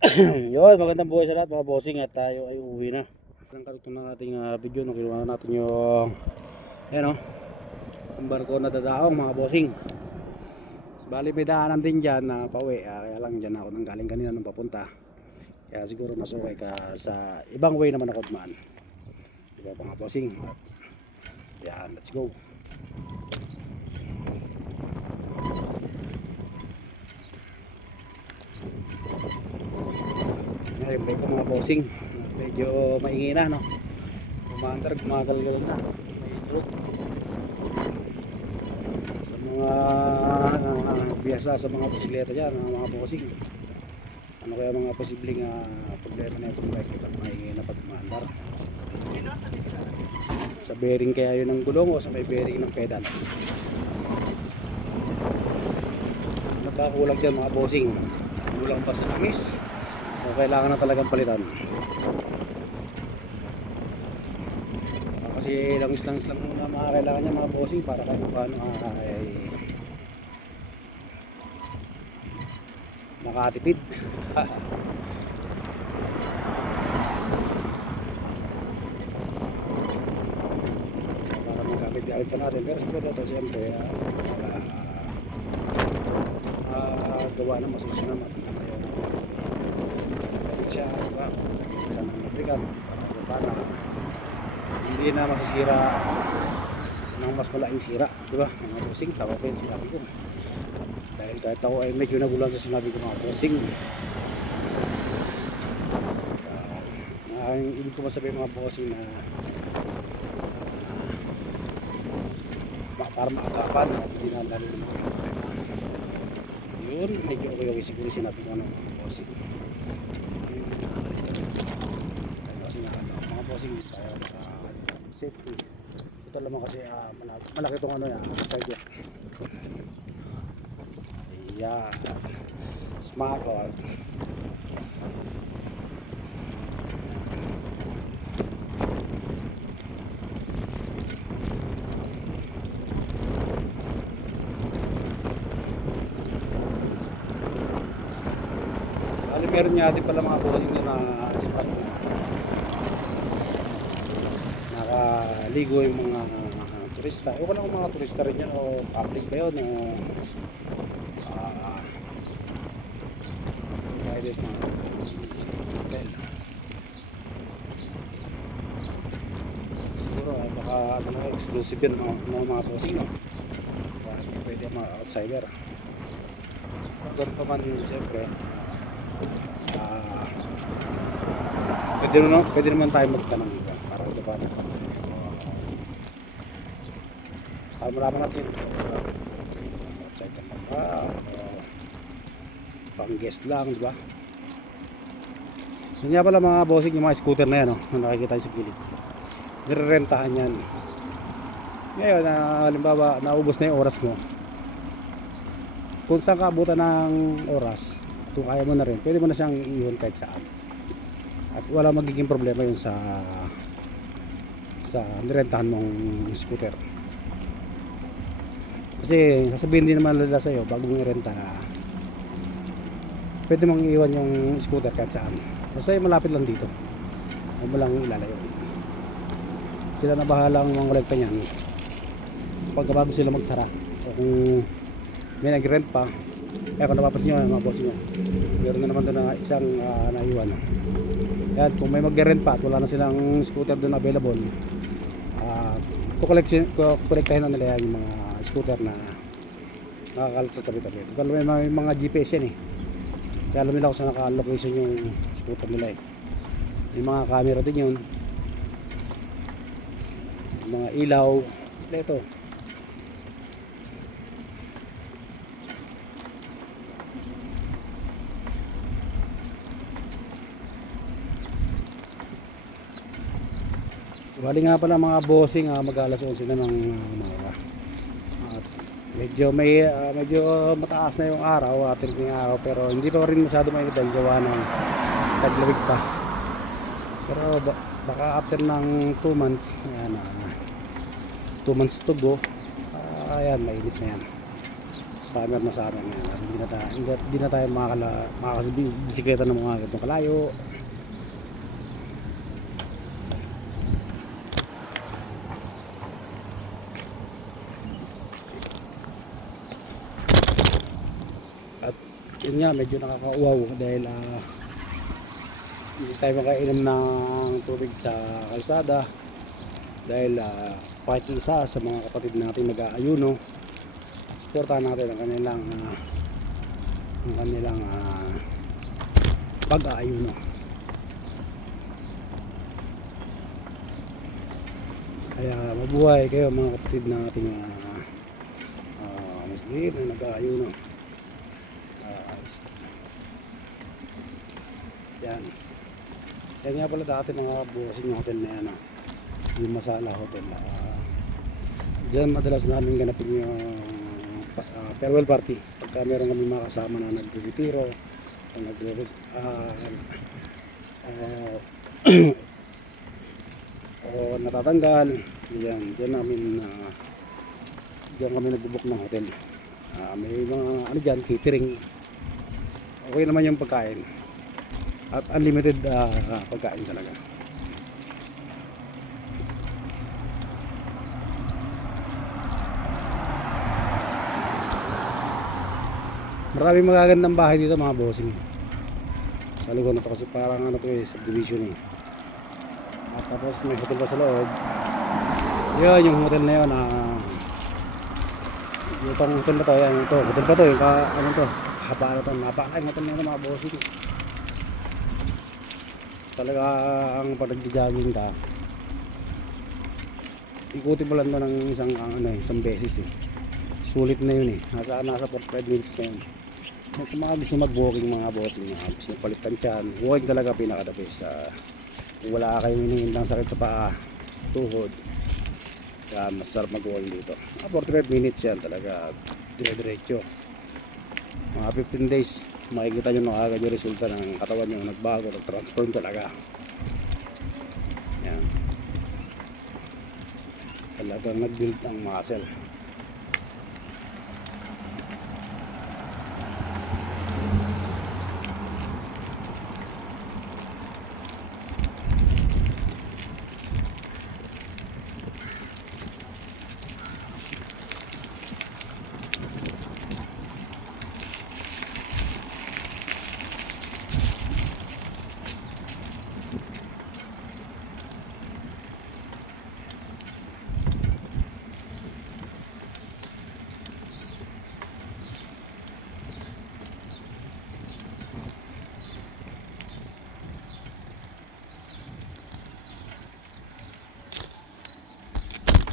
Yun, magandang buhay sa lahat mga bossing at tayo ay uuwi na. Ang karugtong ng ating video nung kinuha natin yung ang barko na dadaong mga bossing. Bali may daanan din dyan na pauwi, kaya lang dyan ako nang galing kanina nung papunta. Kaya siguro mas okay ka sa ibang way naman ako dumaan. Diba mga bossing? Yan, let's go. Ngayon break ko mga bossing, medyo maingay na, no? Umaandar, gumagalgal na medyo sa mga biyasa sa mga bisikleta dyan mga bossing. Ano kaya mga posibleng problema na itong bike pag maingay na pag umaandar? Sa bearing kaya yun ng gulong o sa may bearing ng pedal? Ano ba kulang dyan mga bossing? Kulang pa sa langis o kailangan na talagang palitan? Kasi langis-langis lang muna mga kailangan niya mga bossing para kahit paano ay makatipid. Para magkamit-gamit pa natin, pero siguro ito siyempre gawa na masusunod natin ngayon. Pero siya diba sa mga matrikan para hindi na masisira ng mas malaking sira, diba mga bossing? Tama pa yung sinabi ko dahil kahit ako ay medyo nagulan sa sinabi ko mga bossing. Ang ibig ko masabi mga bossing na para maagapan na hindi na lalo naman kayo problema. Yun, medyo okay siguro sinabi ko ano mga bossing. Yun yung nakakalito kasi mga bossing tayo safety. Ito naman kasi malaki itong ano yan side yan. Ayan, smart all. Meron niya din pala mga bossing na spot na nakaligo yung mga turista. Ewan lang kung mga turista rin yan o public ba yun o private mga hotel. Siguro baka ano na exclusive yun mga bossing, no? Pwede mga outsider. Ganun pa man siyempre pwede naman tayo magtanong para ito pa para malaman natin outside ka pa pang guest lang, diba? Yun nga pala mga bossing, yung mga scooter na yan, no? Nakikita sa gilid, nirerentahan yan. Ngayon halimbawa naubos na yung oras mo, kung saan ka abutan ng oras, kung kaya mo na rin, pwede mo na siyang iiwan kahit saan at wala magiging problema yun sa nirentahan mong scooter. Kasi sasabihin din naman nila sa'yo bago mong irenta na pwede mong iiwan yung scooter kahit saan, kasi malapit lang dito, huwag mo lang ilalayo. Sila na bahalang mangolekta niyan pagkabago sila magsara o kung may nag-rent pa. Kaya kung napapansin nyo mga boss nyo, meron na naman doon na isang naiwan. Yan, kung may mag-rent pa at wala na silang scooter doon available, kukolektahin na nila yan yung mga scooter na nakakalat sa tabi-tabi. Total may mga GPS yan eh, kaya alam nila kung saan naka-location yung scooter nila eh. May mga camera din yun, mga ilaw ito. Bali nga pala mga bossing, mag-alas 11 na ng umaga. At medyo mataas na yung araw, ating araw, pero hindi pa rin masyado mainit dahil gawa ng taglamig pa. Pero baka after ng 2 months, ayan, 2 months to go, ayan, mainit na yan. Summer na summer ngayon. Hindi na tayo makakabisikleta ng mga ganitong kalayo. At yun nga, medyo nakakauwaw dahil hindi tayo makainom ng tubig sa kalsada dahil pakikisa sa mga kapatid natin mag-aayuno. Suportahan natin ang kanilang pag-aayuno. Kaya mabuhay kayo mga kapatid natin Muslim na nag-aayuno. Yan. Yan nga pala dati ng mga busing hotel na yan. Yung Masala Hotel. Diyan madalas namin ganapin yung farewell party. Pagka meron kami mga kasama na nagre-retiro o o natatanggal. Diyan kami nagbubook ng hotel. May mga ano dyan, catering. Okay naman yung pagkain. At unlimited pagkain talaga. Maraming magagandang bahay dito mga bossing. Sa lugar na to kasi parang ano to subdivision eh. At tapos may hotel pa sa loob. Yun yung hotel na yun. Yung hotel na to, yan ito. Hotel pa to, yung ano to. Haba na to. Napakain hotel na yun mga bossing. Talaga ang pag nag-jogging ka, ikutin mo lang to ng isang beses eh. Sulit na yun eh. Nasa 45 minutes na yun. Sa mga gusto mag-walking mga bossing, gusto palitan tiyan, walking talaga pinaka-the best. Kung wala kayong hinihintang sakit sa paa, tuhod, yan, masarap mag-walking dito. 45 minutes yan talaga, dire-diretso. Mga 15 days, makikita nyo na agad yung resulta ng katawan nyo, nagbago, nag-transform talaga. Yan. Talagang nag-build ang muscle.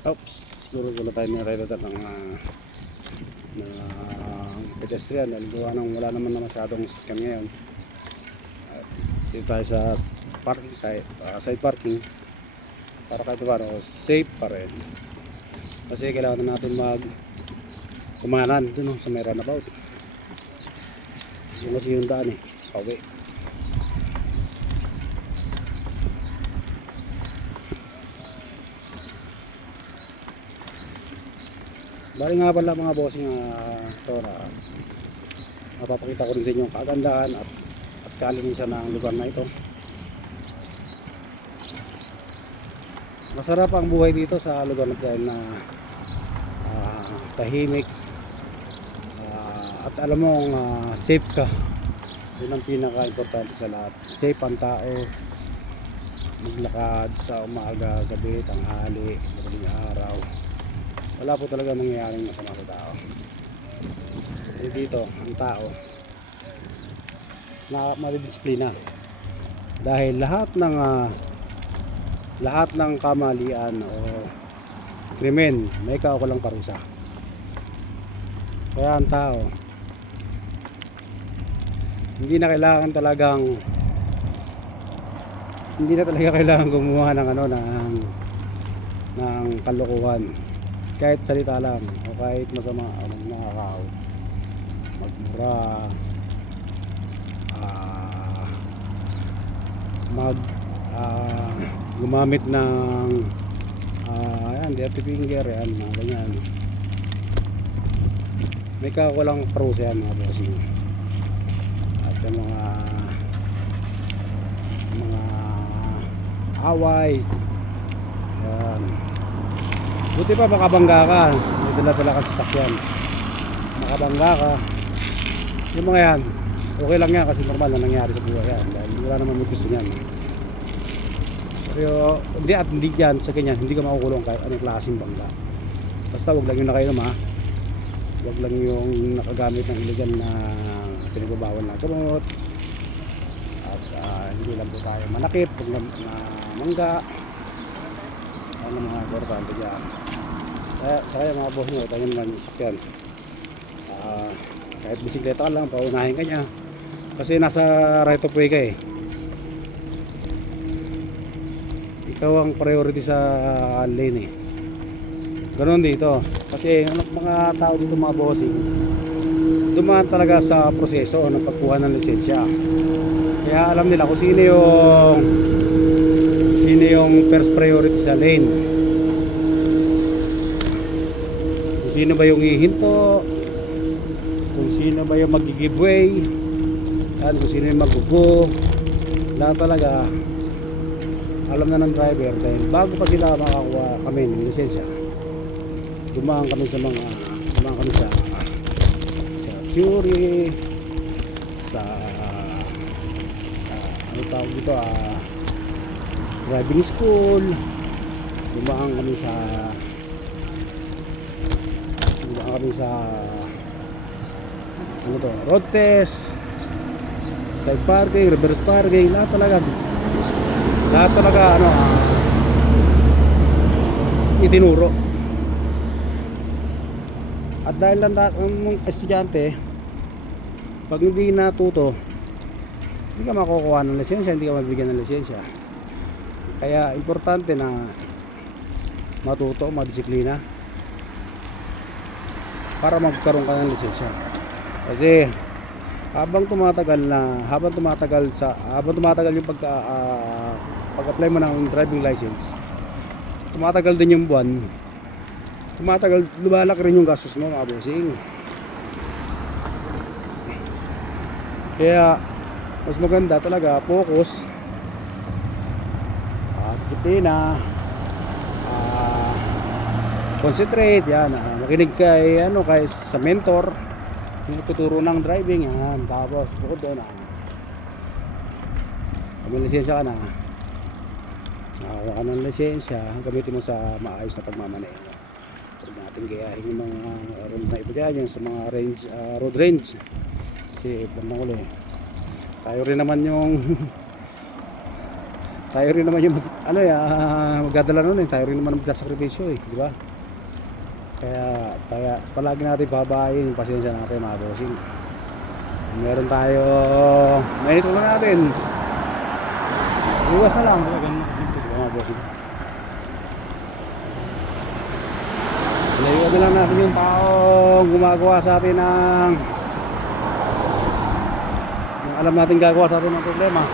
Oops, siguro wala tayo nire-retat ng pedestrian dahil gawa nang wala naman na masyadong sasakyan ngayon. Dito tayo sa parking side parking para kahit paano safe pa rin. Kasi kailangan natin kumanan dun sa may runabout. Yung kasi yung daan eh, pauwi. Bali nga pala mga bossing, mapapakita ko rin sa inyo ang kagandahan at kalinisan ng lugar na ito. Masarap ang buhay dito sa lugar na dahil na tahimik at alam mo safe ka. Yun ang pinaka-importante sa lahat. Safe ang tao, maglakad sa umaga, gabi, tanghali, madaling araw. Wala po talaga nangyayaring masama sa tao. Dito ang tao na madidisiplina dahil lahat ng kamalian o krimen may kaukulang parusa. Kaya ang tao hindi na talaga kailangan gumawa ng ng kalokohan. Kahit salita lang o kahit masama o magnanakaw, magmura, gumamit ng dirty finger, yan, mga ganyan. may kakulang parusa yan mga bossing. At yung mga away yan, buti pa makabangga ka, may dala-dala ka sa sakyan, makabangga ka, yung mga yan okay lang yan kasi normal na nangyari sa buhay yan dahil wala naman may gusto niyan. Pero hindi at hindi yan sa ganyan, hindi ka makukulong kahit anong klaseng bangga. Basta wag lang yung nakainom ha, wag lang yung nakagamit ng illegal na pinagbabawal na gamot. At hindi lang po tayo manakit, wag na mangga. Ano mga importante dyan. Sa kaya mga boss nyo, tayo naman yung sakyan. Kahit bisikleta ka lang, paunahin ka niya. Kasi nasa right of way ka eh. Ikaw ang priority sa lane eh. Ganoon dito. Kasi mga tao dito mga bossing, dumaan talaga sa proseso ng pagkuha ng lisensya. Kaya alam nila kung sino yung first priority sa lane. Kung sino ba yung hihinto, kung sino ba yung mag-give way, at kung sino yung mag-go. Lahat talaga alam na ng driver dahil bago pa sila makakuha kami ng lisensya, dumaan kami sa theory, sa ano tawag dito, driving school, dumaan kami sa ano to, road test, side parking, reverse parking, lahat talaga ano, itinuro. At dahil lang ang estudyante, pag hindi natuto, hindi ka makukuha ng lisensya, hindi ka mabigyan ng lisensya. Kaya importante na matuto, madisiplina para magkaroon ka ng lisensya. Kasi habang tumatagal yung pag-apply mo ng driving license, tumatagal din yung buwan, lumalaki rin yung gastos mo mga bossing. Kaya mas maganda talaga focus, disiplina, concentrate yan, makinig kay sa mentor yung tuturo ng driving yan. Tapos bukod doon may lisensya ka na, nakakuha ka ng lisensya, gamitin mo sa maayos na pagmamaneho. Huwag natin gayahin yung mga road na iba dyan, yung sa mga road range, kasi bandang ulo tayo rin naman yung magdadala nun tayo rin naman magsasakripisyo di ba? Kaya palagi natin babayin yung pasensya natin mga bossing. Meron tayo, mainit na natin, iwas na lang mga bossing. Layuan na lang natin yung taong gumagawa sa atin ng alam natin gagawa sa atin ng problema,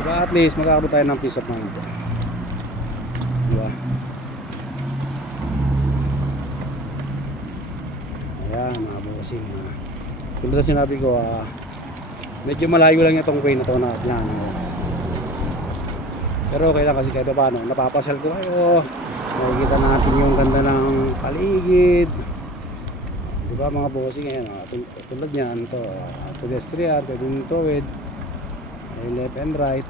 diba? At least magkakaroon tayo ng peace of mind, diba? Ayan mga bossing, tulad na sinabi ko, medyo malayo lang itong way na ito na plano, pero okay lang kasi kahit paano napapasal ko kayo, makikita natin yung ganda ng paligid, diba mga bossing. Ayan, tulad nyan ito, pedestrian, pwedeng tuwid, left and right,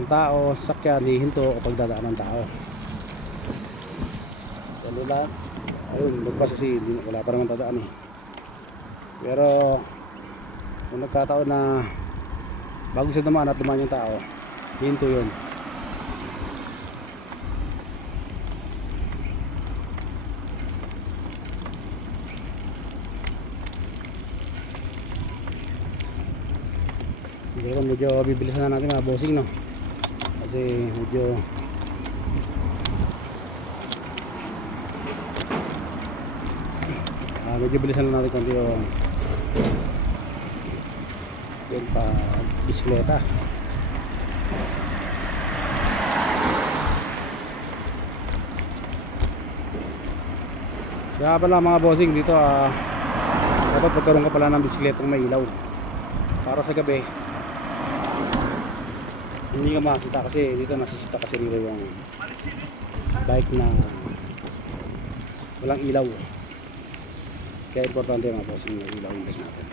ang tao, sakyan, hihinto kapag dadaan ng tao. Diba? Ayun, magpas kasi wala pa naman dadaan pero kung nagkataon na bago siya dumaan at dumaan yung tao, hihinto yun. Pero medyo bibilisan na natin mga bossing, no? Kasi medyo bilisan na natin konti yung pa bisikleta. Kaya pala mga bossing dito dapat magkaroon ka pala ng bisikletang may ilaw para sa gabi hindi ka makasita, kasi dito nasisita kasi dito yung bike na walang ilaw. Kaya importante mga bossing may ilaw yung bike natin.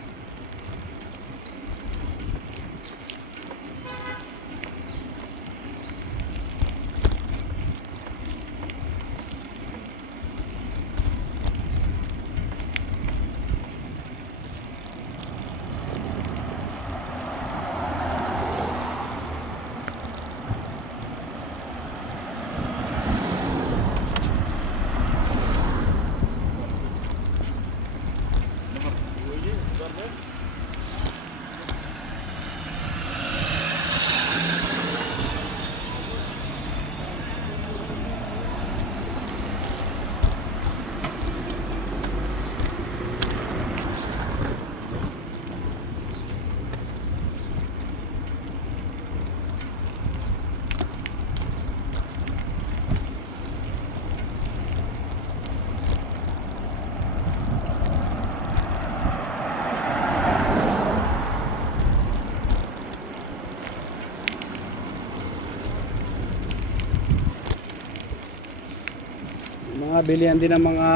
Mga bilihan din ng mga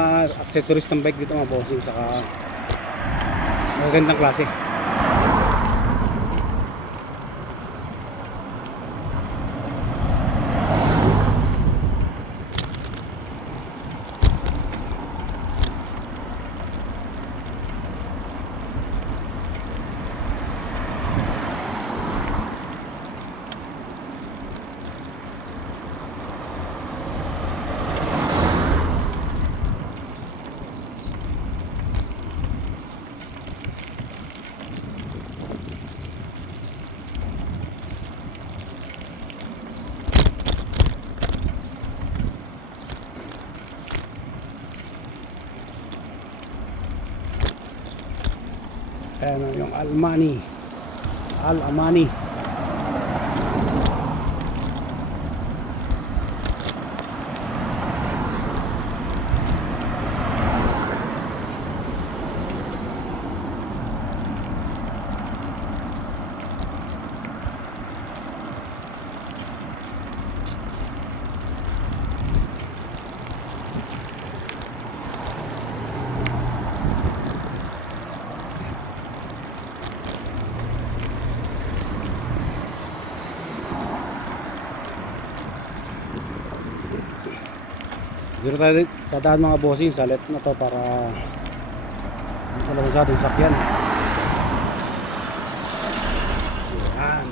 accessories ng bike dito mga bossing, saka magandang klase. Ayan yung Al-Amani. Dito tayo dadaan mga bossing sa let na to para sa ating sakyan. Yan.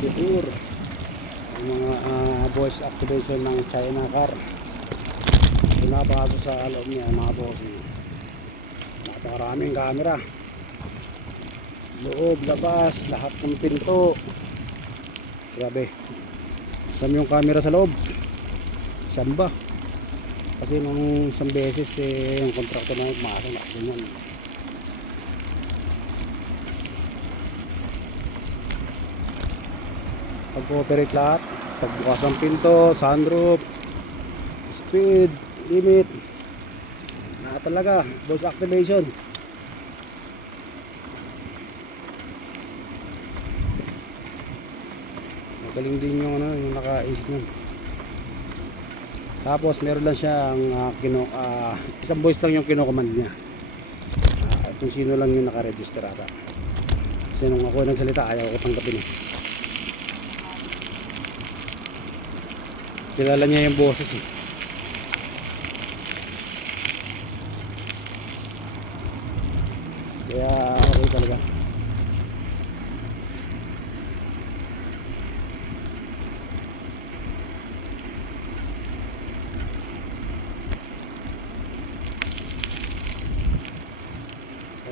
Secure yung mga voice activation ng China car. Pinapakaso sa loob niya mga bossing. Napakaraming camera, loob, labas, lahat ng pinto. Grabe, saan yung camera sa loob? Saan ba? Kasi nung isang beses yung kontrakto na umaasa na kasi yun. Pag-operate lahat, pagbukas ng pinto, sunroof, speed, limit, lahat talaga, voice activation. Magaling din yung yung nakaisip nun. Tapos meron lang siyang isang voice lang yung kinocommand niya. Kung sino lang yung nakaregister ata. Kasi nung ako nagsalita ayaw ko tanggapin eh. Kilala niya yung boses eh. Kaya okay talaga.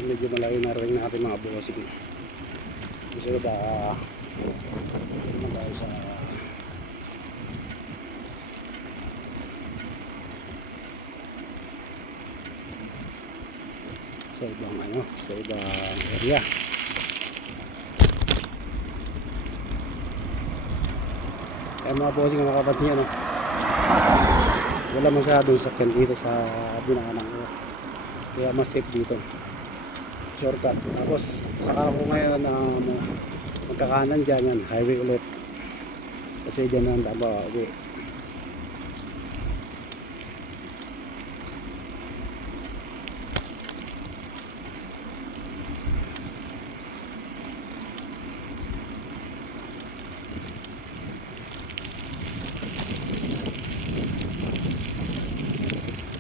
Medyo malayo na rin natin mga bossing. Gusto ba tayo sa sa ibang ano, sa ibang area. Kaya mga bossing, kung makapansin nyo, no? Wala masyadong sakyan dito sa binanganan ko. Kaya mas safe dito. Shortcut. Tapos saka ko ngayon na magkakanan dyan, yan, highway ulit. Kasi dyan na ang daba uwi.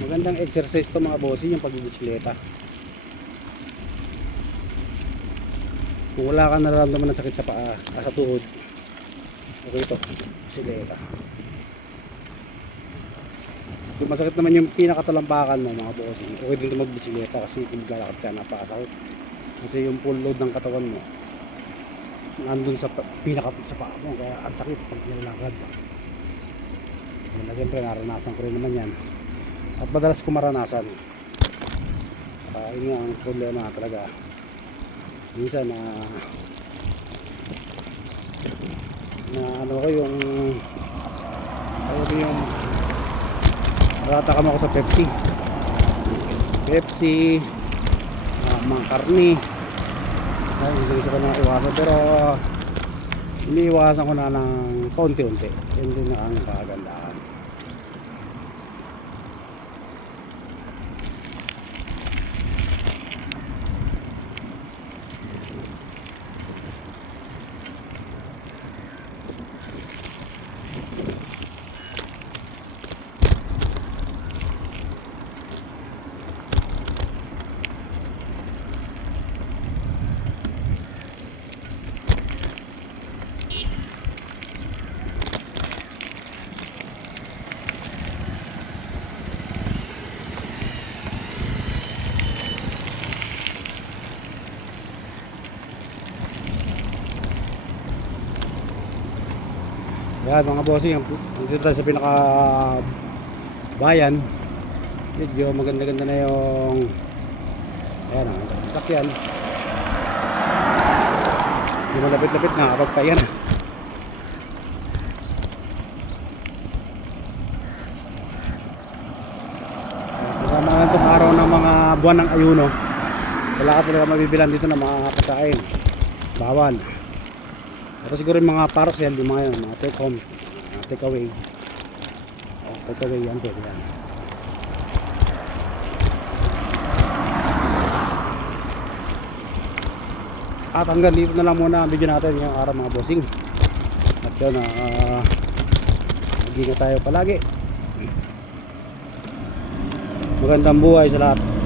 Magandang exercise to mga bossing, yung pagbibisikleta. Kung wala kang nararamdaman ng sakit sa paa, sa tuhod, okay to, bisikleta. Kung masakit naman yung pinakatalampakan mo mga bossing, okay din ito magbisikleta kasi kung maglalakad ka, napakasakit. Kasi yung full load ng katawan mo nandun sa pinakapit sa paa mo, kaya ang sakit pag nilalakad. Siyempre naranasan ko rin naman yan. At madalas ko maranasan. Yun nga ang problema talaga. Minsan na ano ko yung naratakam ako sa Pepsi, mga karni. Gusto ko na iwasan, pero iniiwasan ko na ng paunti-unti. Yun din na ang kagandahan. Yan mga bossing, dito tayo sa pinaka bayan. Medyo maganda-ganda na yung ayan ang sasakyan. Hindi malapit-lapit na kapag pa yan. Kasama nga itong araw ng mga buwan ng ayuno, wala ka talaga mabibilan dito ng mga pagkain, bawal. Pero siguro yung mga parcel, yung mga take home, take away. Take away yan, pwede yan. At hanggang dito na lang muna ang video natin yung araw mga bossing. At yun, mag-ingat tayo palagi. Magandang buhay sa lahat.